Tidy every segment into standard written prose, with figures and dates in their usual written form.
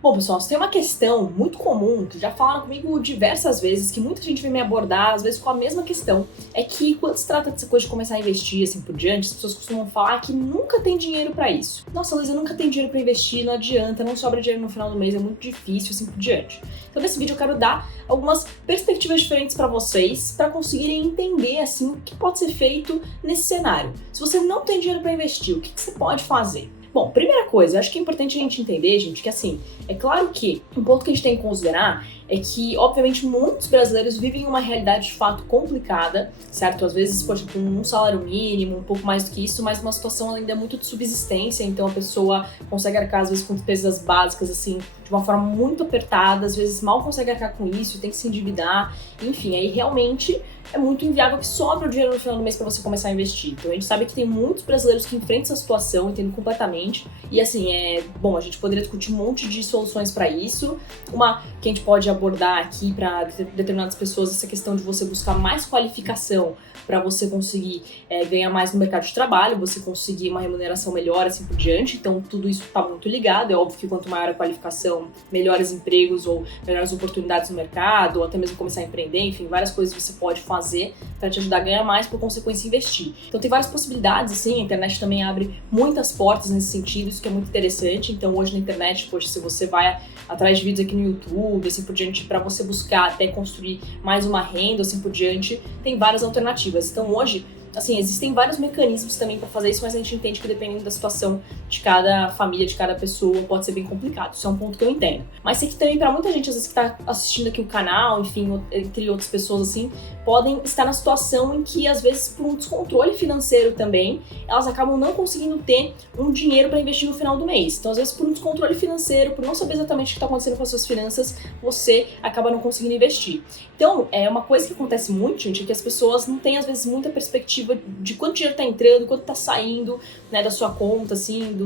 Bom, pessoal, tem uma questão muito comum, que já falaram comigo diversas vezes, que muita gente vem me abordar, às vezes com a mesma questão, é que quando se trata dessa coisa de começar a investir, assim por diante, as pessoas costumam falar que nunca tem dinheiro pra isso. Nossa, Luísa, nunca tem dinheiro pra investir, não adianta, não sobra dinheiro no final do mês, é muito difícil, assim por diante. Então nesse vídeo eu quero dar algumas perspectivas diferentes pra vocês, pra conseguirem entender, assim, o que pode ser feito nesse cenário. Se você não tem dinheiro pra investir, o que você pode fazer? Bom, primeira coisa, eu acho que é importante a gente entender, gente, que assim, é claro que um ponto que a gente tem que considerar é que, obviamente, muitos brasileiros vivem uma realidade de fato complicada, certo? Às vezes, poxa, com um salário mínimo, um pouco mais do que isso, mas uma situação ainda muito de subsistência, então a pessoa consegue arcar, às vezes, com despesas básicas, assim, de uma forma muito apertada, às vezes mal consegue arcar com isso, tem que se endividar, enfim, aí realmente é muito inviável que sobre o dinheiro no final do mês para você começar a investir. Então a gente sabe que tem muitos brasileiros que enfrentam essa situação, entendem completamente. E assim, bom, a gente poderia discutir um monte de soluções para isso. Uma que a gente pode abordar aqui para determinadas pessoas, essa questão de você buscar mais qualificação para você conseguir ganhar mais no mercado de trabalho, você conseguir uma remuneração melhor, assim por diante. Então tudo isso está muito ligado. É óbvio que quanto maior a qualificação, melhores empregos ou melhores oportunidades no mercado, ou até mesmo começar a empreender, enfim, várias coisas você pode fazer para te ajudar a ganhar mais, por consequência investir. Então tem várias possibilidades, assim, a internet também abre muitas portas nesse sentido, isso que é muito interessante. Então hoje na internet, poxa, se você vai atrás de vídeos aqui no YouTube, assim por diante, para você buscar até construir mais uma renda, assim por diante, tem várias alternativas. Então hoje, assim, existem vários mecanismos também para fazer isso, mas a gente entende que dependendo da situação de cada família, de cada pessoa, pode ser bem complicado. Isso é um ponto que eu entendo. Mas sei que também para muita gente, às vezes, que tá assistindo aqui o canal, enfim, entre outras pessoas, assim, podem estar na situação em que, às vezes, por um descontrole financeiro também, elas acabam não conseguindo ter um dinheiro para investir no final do mês. Então, às vezes, por um descontrole financeiro, por não saber exatamente o que está acontecendo com as suas finanças, você acaba não conseguindo investir. Então, uma coisa que acontece muito, gente, é que as pessoas não têm, às vezes, muita perspectiva de quanto dinheiro tá entrando, quanto tá saindo, né, da sua conta, assim,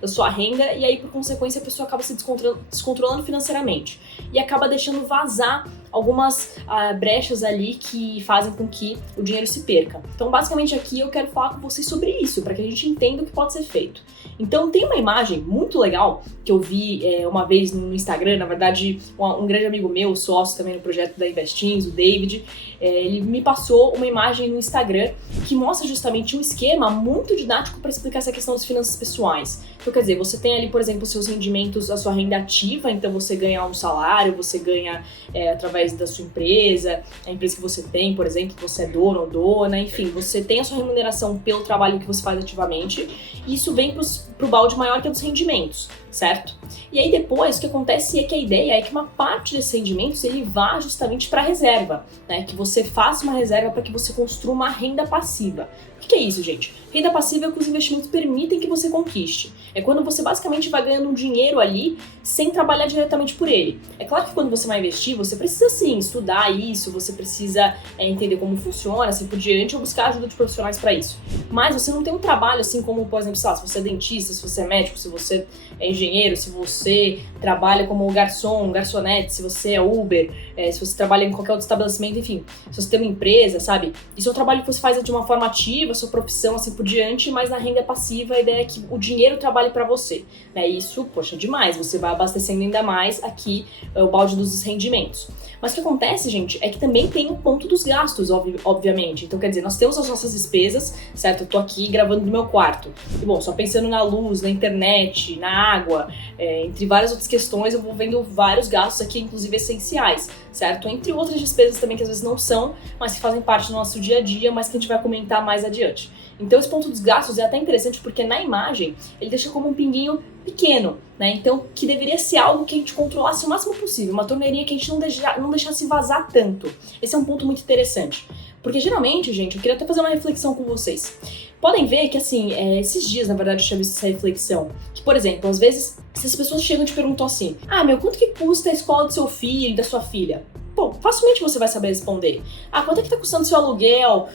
da sua renda, e aí, por consequência, a pessoa acaba se descontrolando financeiramente e acaba deixando vazar algumas brechas ali que fazem com que o dinheiro se perca. Então, basicamente, aqui eu quero falar com vocês sobre isso, para que a gente entenda o que pode ser feito. Então, tem uma imagem muito legal que eu vi uma vez no Instagram, na verdade, um grande amigo meu, sócio também no projeto da Investins, o David, ele me passou uma imagem no Instagram que mostra justamente um esquema muito didático para explicar essa questão das finanças pessoais. Então, quer dizer, você tem ali, por exemplo, seus rendimentos, a sua renda ativa, então você ganha um salário, você ganha através da sua empresa, a empresa que você tem, por exemplo, que você é dono ou dona, enfim, você tem a sua remuneração pelo trabalho que você faz ativamente, e isso vem pro balde maior que é dos rendimentos, certo? E aí depois o que acontece é que a ideia é que uma parte desses rendimentos ele vá justamente para a reserva, né? Que você faça uma reserva para que você construa uma renda passiva. O que é isso, gente? Renda passiva é o que os investimentos permitem que você conquiste. É quando você basicamente vai ganhando um dinheiro ali sem trabalhar diretamente por ele. É claro que quando você vai investir, você precisa sim estudar isso, você precisa entender como funciona, assim por diante, ou buscar ajuda de profissionais para isso. Mas você não tem um trabalho assim como, por exemplo, sei lá, se você é dentista, se você é médico, se você é engenheiro, se você trabalha como garçom, garçonete, se você é Uber, se você trabalha em qualquer outro estabelecimento, enfim, se você tem uma empresa, sabe? Isso é um trabalho que você faz de uma forma ativa, sua profissão, assim por diante, mas na renda passiva a ideia é que o dinheiro trabalhe para você, né? Isso, poxa, demais, você vai abastecendo ainda mais aqui o balde dos rendimentos. Mas o que acontece, gente, é que também tem o ponto dos gastos, obviamente. Então, quer dizer, nós temos as nossas despesas, certo? Eu tô aqui gravando no meu quarto. E, bom, só pensando na luz, na internet, na água, entre várias outras questões, eu vou vendo vários gastos aqui, inclusive essenciais, certo? Entre outras despesas também que às vezes não são, mas que fazem parte do nosso dia a dia, mas que a gente vai comentar mais adiante. Então esse ponto dos gastos é até interessante porque na imagem ele deixa como um pinguinho pequeno, né? Então que deveria ser algo que a gente controlasse o máximo possível, uma torneirinha que a gente não deixasse vazar tanto. Esse é um ponto muito interessante. Porque geralmente, gente, eu queria até fazer uma reflexão com vocês. Podem ver que, assim, esses dias, na verdade, eu tinha visto essa reflexão. Que, por exemplo, às vezes, se as pessoas chegam e te perguntam assim: ah, meu, quanto que custa a escola do seu filho, da sua filha? pô, facilmente você vai saber responder. Ah, quanto é que tá custando o seu aluguel,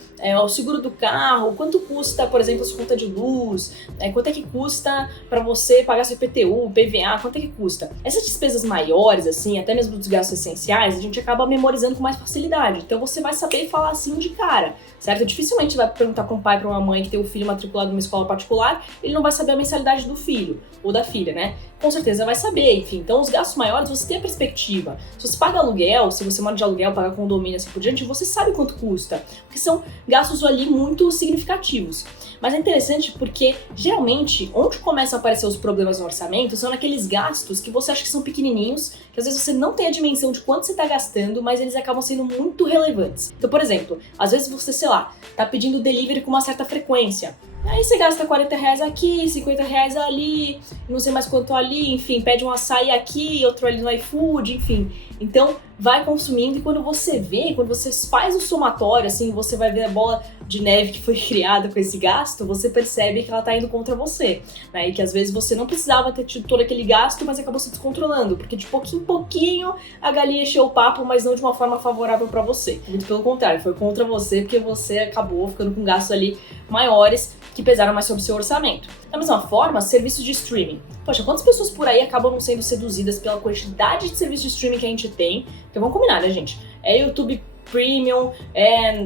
o seguro do carro, quanto custa, por exemplo, a sua conta de luz, quanto é que custa para você pagar seu IPTU, PVA, quanto é que custa? Essas despesas maiores, assim, até mesmo dos gastos essenciais, a gente acaba memorizando com mais facilidade. Então você vai saber falar assim de cara, certo? Dificilmente vai perguntar para um pai, para uma mãe que tem um filho matriculado numa escola particular, ele não vai saber a mensalidade do filho ou da filha, né? Com certeza vai saber, enfim. Então, os gastos maiores, você tem a perspectiva. Se você paga aluguel, se você mora de aluguel, paga condomínio, assim por diante, você sabe quanto custa, porque são gastos ali muito significativos. Mas é interessante porque, geralmente, onde começam a aparecer os problemas no orçamento são naqueles gastos que você acha que são pequenininhos, que às vezes você não tem a dimensão de quanto você está gastando, mas eles acabam sendo muito relevantes. Então, por exemplo, às vezes você, sei lá, tá pedindo delivery com uma certa frequência. Aí você gasta R$40 aqui, R$50 ali, não sei mais quanto ali, enfim, pede um açaí aqui, outro ali no iFood, enfim. Então, vai consumindo e quando você vê, quando você faz o somatório, assim, você vai ver a bola de neve que foi criada com esse gasto, você percebe que ela tá indo contra você, né? E que às vezes você não precisava ter tido todo aquele gasto, mas acabou se descontrolando, porque de pouquinho em pouquinho a galinha encheu o papo, mas não de uma forma favorável pra você. Muito pelo contrário, foi contra você, porque você acabou ficando com gastos ali maiores que pesaram mais sobre o seu orçamento. Da mesma forma, serviços de streaming. Poxa, quantas pessoas por aí acabam não sendo seduzidas pela quantidade de serviços de streaming que a gente tem? Porque vamos combinar, né, gente? É YouTube Premium,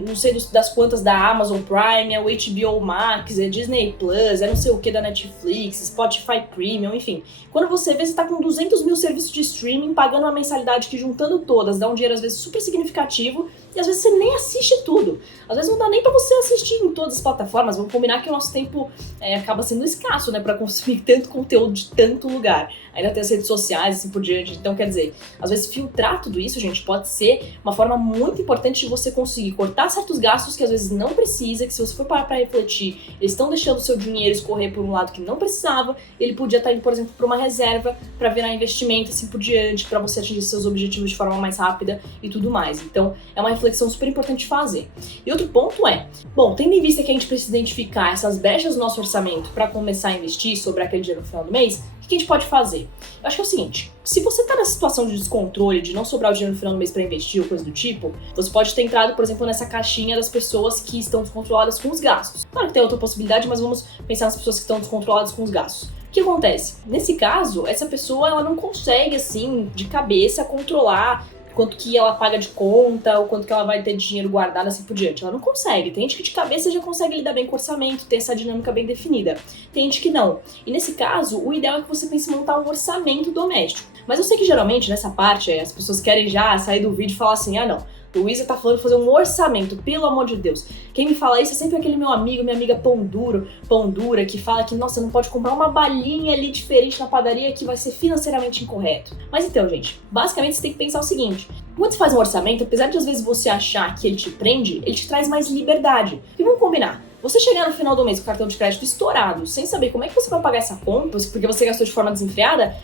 não sei das quantas da Amazon Prime, é o HBO Max, é Disney Plus, é não sei o que da Netflix, Spotify Premium, enfim. Quando você vê, você tá com 200 mil serviços de streaming, pagando uma mensalidade que juntando todas dá um dinheiro às vezes super significativo e às vezes você nem assiste tudo. Às vezes não dá nem pra você assistir em todas as plataformas, vamos combinar que o nosso tempo acaba sendo escasso, né, pra consumir tanto conteúdo de tanto lugar. Ainda tem as redes sociais e assim por diante, então quer dizer, às vezes filtrar tudo isso, gente, pode ser uma forma muito importante de você conseguir cortar certos gastos que às vezes não precisa, que se você for parar pra refletir, eles estão deixando o seu dinheiro escorrer por um lado que não precisava, ele podia estar indo, por exemplo, pra uma reserva, pra virar investimento assim por diante, pra você atingir seus objetivos de forma mais rápida e tudo mais. Então, é uma reflexão super importante de fazer. E outro ponto é, bom, tendo em vista que a gente precisa identificar essas brechas no nosso orçamento pra começar a investir sobre aquele dinheiro no final do mês, o que a gente pode fazer? Eu acho que é o seguinte, se você tá nessa situação de descontrole, de não sobrar o dinheiro no final do mês pra investir ou coisa do tipo, você pode ter entrado, por exemplo, nessa caixinha das pessoas que estão descontroladas com os gastos. Claro que tem outra possibilidade, mas vamos pensar nas pessoas que estão descontroladas com os gastos. O que acontece? Nesse caso, essa pessoa ela não consegue, assim, de cabeça, controlar quanto que ela paga de conta, ou quanto que ela vai ter de dinheiro guardado, assim por diante. Ela não consegue. Tem gente que de cabeça já consegue lidar bem com o orçamento, tem essa dinâmica bem definida. Tem gente que não. E nesse caso, o ideal é que você pense em montar um orçamento doméstico. Mas eu sei que geralmente, nessa parte, as pessoas querem já sair do vídeo e falar assim, ah não, Luísa tá falando de fazer um orçamento, pelo amor de Deus. Quem me fala isso é sempre aquele meu amigo, minha amiga pão dura, que fala que, nossa, não pode comprar uma balinha ali diferente na padaria que vai ser financeiramente incorreto. Mas então, gente, basicamente você tem que pensar o seguinte, quando você faz um orçamento, apesar de às vezes você achar que ele te prende, ele te traz mais liberdade. E vamos combinar, você chegar no final do mês com o cartão de crédito estourado, sem saber como é que você vai pagar essa conta, porque você gastou de forma desenfreada,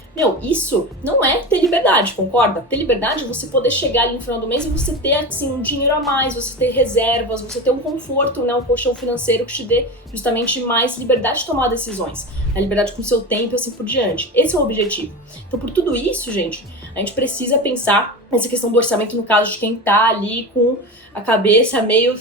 isso não é ter liberdade, concorda? Ter liberdade é você poder chegar ali no final do mês e você ter, assim, um dinheiro a mais, você ter reservas, você ter um conforto, né, um colchão financeiro que te dê justamente mais liberdade de tomar decisões, a liberdade com o seu tempo e assim por diante. Esse é o objetivo. Então, por tudo isso, gente, a gente precisa pensar nessa questão do orçamento no caso de quem tá ali com a cabeça meio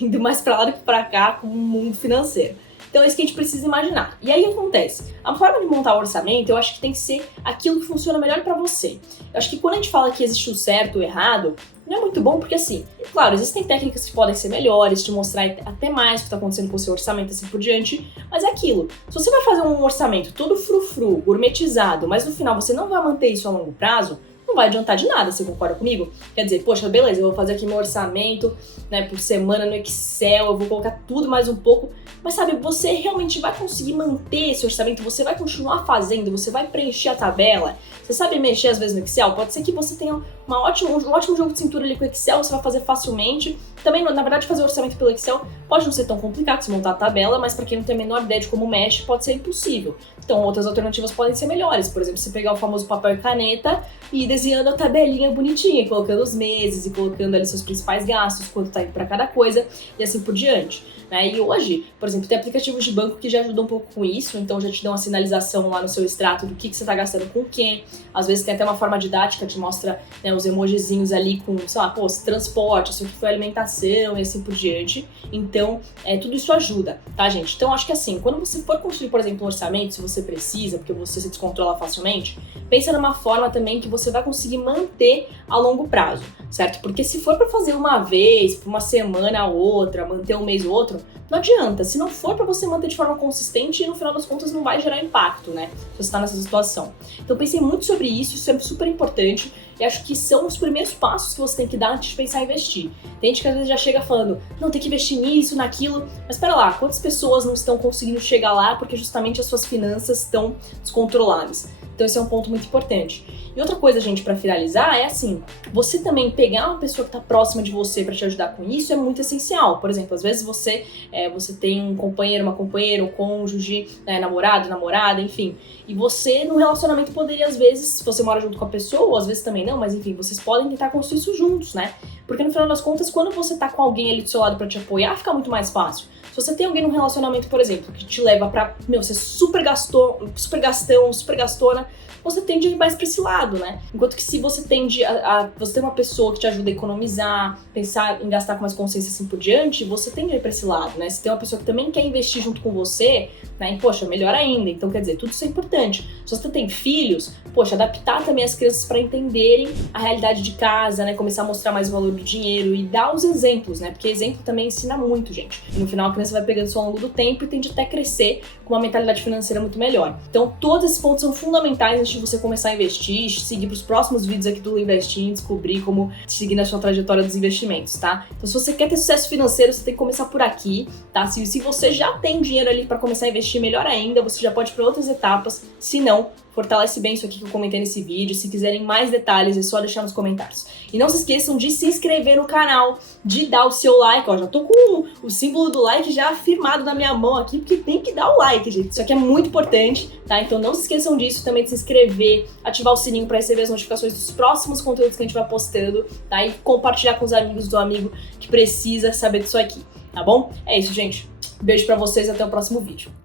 indo mais pra lá do que pra cá com o mundo financeiro. Então é isso que a gente precisa imaginar. E aí o que acontece? A forma de montar o orçamento, eu acho que tem que ser aquilo que funciona melhor pra você. Eu acho que quando a gente fala que existe o certo e o errado, não é muito bom porque assim, claro, existem técnicas que podem ser melhores, te mostrar até mais o que tá acontecendo com o seu orçamento e assim por diante, mas é aquilo. Se você vai fazer um orçamento todo frufru, gourmetizado, mas no final você não vai manter isso a longo prazo, não vai adiantar de nada, você concorda comigo? Quer dizer, poxa, beleza, eu vou fazer aqui meu orçamento, né, por semana no Excel, eu vou colocar tudo mais um pouco, mas sabe, você realmente vai conseguir manter esse orçamento, você vai continuar fazendo, você vai preencher a tabela, você sabe mexer às vezes no Excel? Pode ser que você tenha um ótimo jogo de cintura ali com o Excel, você vai fazer facilmente. Também, na verdade, fazer o orçamento pelo Excel pode não ser tão complicado se montar a tabela, mas para quem não tem a menor ideia de como mexe, pode ser impossível. Então, outras alternativas podem ser melhores. Por exemplo, você pegar o famoso papel e caneta e ir desenhando a tabelinha bonitinha, colocando os meses e colocando ali seus principais gastos, quanto tá indo para cada coisa e assim por diante. Né? E hoje, por exemplo, tem aplicativos de banco que já ajudam um pouco com isso, então já te dão uma sinalização lá no seu extrato do que você está gastando com o quê. Às vezes tem até uma forma didática, te mostra, né, né, os emojizinhos ali com, sei lá, pô, transporte, isso aqui foi alimentação e assim por diante. Então, tudo isso ajuda, tá, gente? Então, acho que assim, quando você for construir, por exemplo, um orçamento, se você precisa, porque você se descontrola facilmente, pensa numa forma também que você vai conseguir manter a longo prazo, certo? Porque se for para fazer uma vez, por uma semana ou outra, manter um mês ou outro, não adianta. Se não for para você manter de forma consistente, no final das contas não vai gerar impacto, né? Se você tá nessa situação. Então pensei muito sobre isso é super importante e acho que são os primeiros passos que você tem que dar antes de pensar em investir. Tem gente que às vezes já chega falando, não, tem que investir nisso, naquilo, mas espera lá, quantas pessoas não estão conseguindo chegar lá porque justamente as suas finanças estão descontroladas? Então esse é um ponto muito importante. E outra coisa, gente, para finalizar, é assim, você também pegar uma pessoa que está próxima de você para te ajudar com isso é muito essencial. Por exemplo, às vezes você tem um companheiro, uma companheira, um cônjuge, né, namorado, namorada, enfim, e você no relacionamento poderia, às vezes, se você mora junto com a pessoa, ou às vezes também não, mas enfim, vocês podem tentar construir isso juntos, né? Porque no final das contas, quando você tá com alguém ali do seu lado para te apoiar, fica muito mais fácil. Se você tem alguém num relacionamento, por exemplo, que te leva pra, ser super gastão, super gastona, você tende a ir mais pra esse lado, né? Enquanto que se você tende você tem uma pessoa que te ajuda a economizar, pensar em gastar com mais consciência assim por diante, você tende a ir pra esse lado, né? Se tem uma pessoa que também quer investir junto com você, né? E, poxa, melhor ainda. Então, quer dizer, tudo isso é importante. Se você tem filhos, poxa, adaptar também as crianças para entenderem a realidade de casa, né? Começar a mostrar mais o valor do dinheiro e dar os exemplos, né? Porque exemplo também ensina muito, gente. E no final a criança vai pegando isso ao longo do tempo e tende até crescer com uma mentalidade financeira muito melhor. Então, todos esses pontos são fundamentais antes de você começar a investir, seguir para os próximos vídeos aqui do Investir, descobrir como seguir na sua trajetória dos investimentos, tá? Então, se você quer ter sucesso financeiro, você tem que começar por aqui, tá? Se você já tem dinheiro ali para começar a investir, melhor ainda, você já pode ir para outras etapas. Se não, fortalece bem isso aqui que eu comentei nesse vídeo. Se quiserem mais detalhes, é só deixar nos comentários. E não se esqueçam de se inscrever no canal, de dar o seu like. Ó, já tô com o símbolo do like já firmado na minha mão aqui, porque tem que dar o like, gente. Isso aqui é muito importante, tá? Então não se esqueçam disso, também de se inscrever, ativar o sininho para receber as notificações dos próximos conteúdos que a gente vai postando, tá? E compartilhar com os amigos do amigo que precisa saber disso aqui, tá bom? É isso, gente. Beijo pra vocês e até o próximo vídeo.